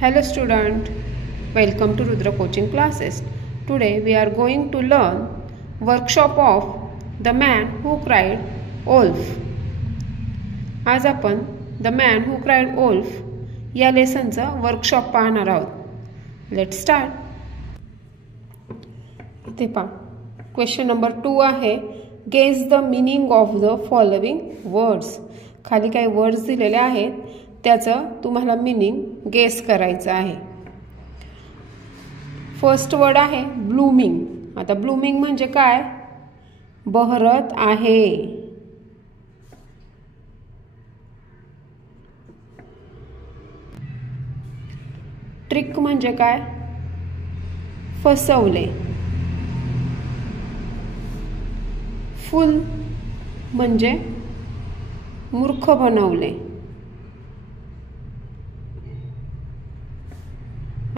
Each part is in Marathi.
Hello student, welcome to Rudra coaching classes. Today we are going to learn workshop of The Man Who Cried Wolf. आज आपण The Man Who Cried Wolf या लेसनचा वर्कशॉप पाहणार आहोत. Let's start. इथे पहा, क्वेश्चन नंबर 2 आहे, guess the meaning of the following words. खाली काही वर्ड्स दिलेले आहेत, त्याचं तुम्हाला मीनिंग गेस करायचं आहे. फर्स्ट वर्ड आहे ब्लूमिंग. आता ब्लूमिंग म्हणजे काय? बहरत आहे. ट्रिक म्हणजे काय? फसवले. फुल म्हणजे मूर्ख बनवले.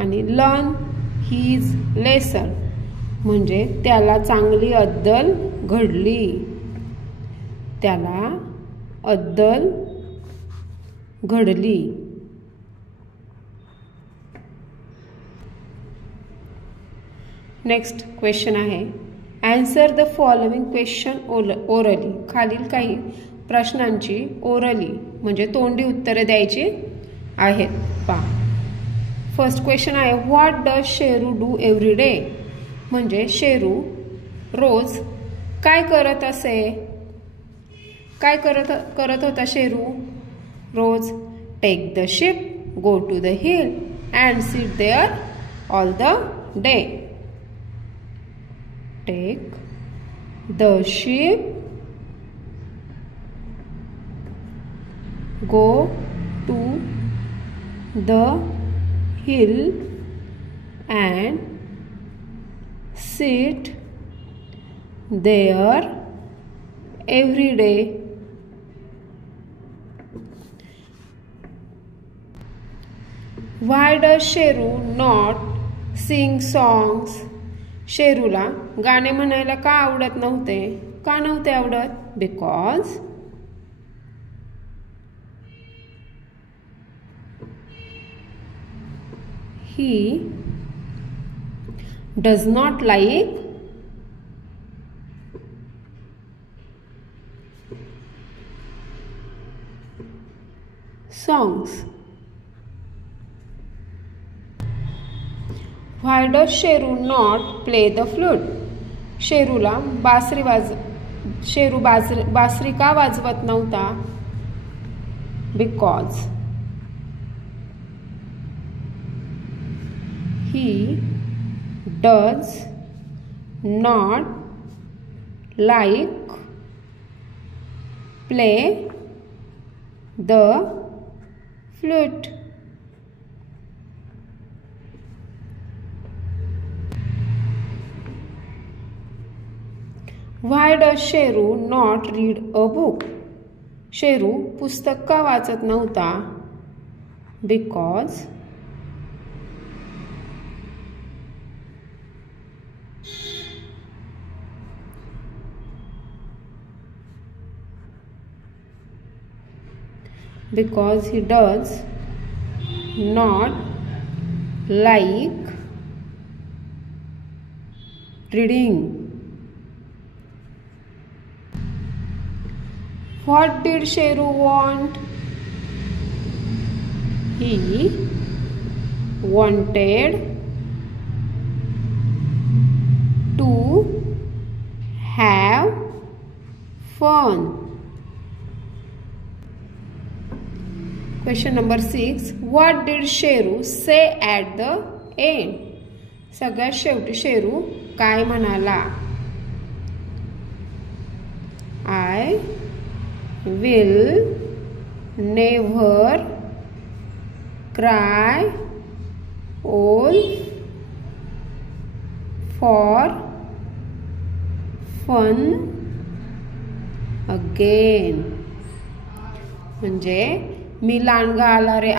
आणि लर्न हिज लेसन म्हणजे त्याला चांगली अद्दल घडली. त्याला अद्दल घडली. नेक्स्ट क्वेश्चन आहे, answer the following question orally. खालील काही प्रश्नांची ओरली म्हणजे तोंडी उत्तरे द्यायची आहेत. पहा, फर्स्ट क्वेश्चन आहे, what does Sheru do every day. म्हणजे शेरू रोज काय करत असे? काय करत होता शेरू रोज? Take the ship, go to the hill and sit there all the day. Take the ship, go to the hill and sit there every day. Why does Sheru not sing songs? शेरूला गाणे म्हणायला का आवडत नव्हते? का नव्हते आवडत? Because he does not like songs. Why does Sheru not play the flute? शेरूला बासरी का वाजवत नव्हता? Because he does not like play the flute. Why does Sheru not read a book? Sheru पुस्तक का वाचत नव्हता? Because he does not like reading. What did Sheru want? He wanted to have fun. Question number 6. What did Sheru say at the end? सगळ्यात शेवटी शेरू काय म्हणाला? I will never cry wolf for fun again. म्हणजे मी लांडगा आला रे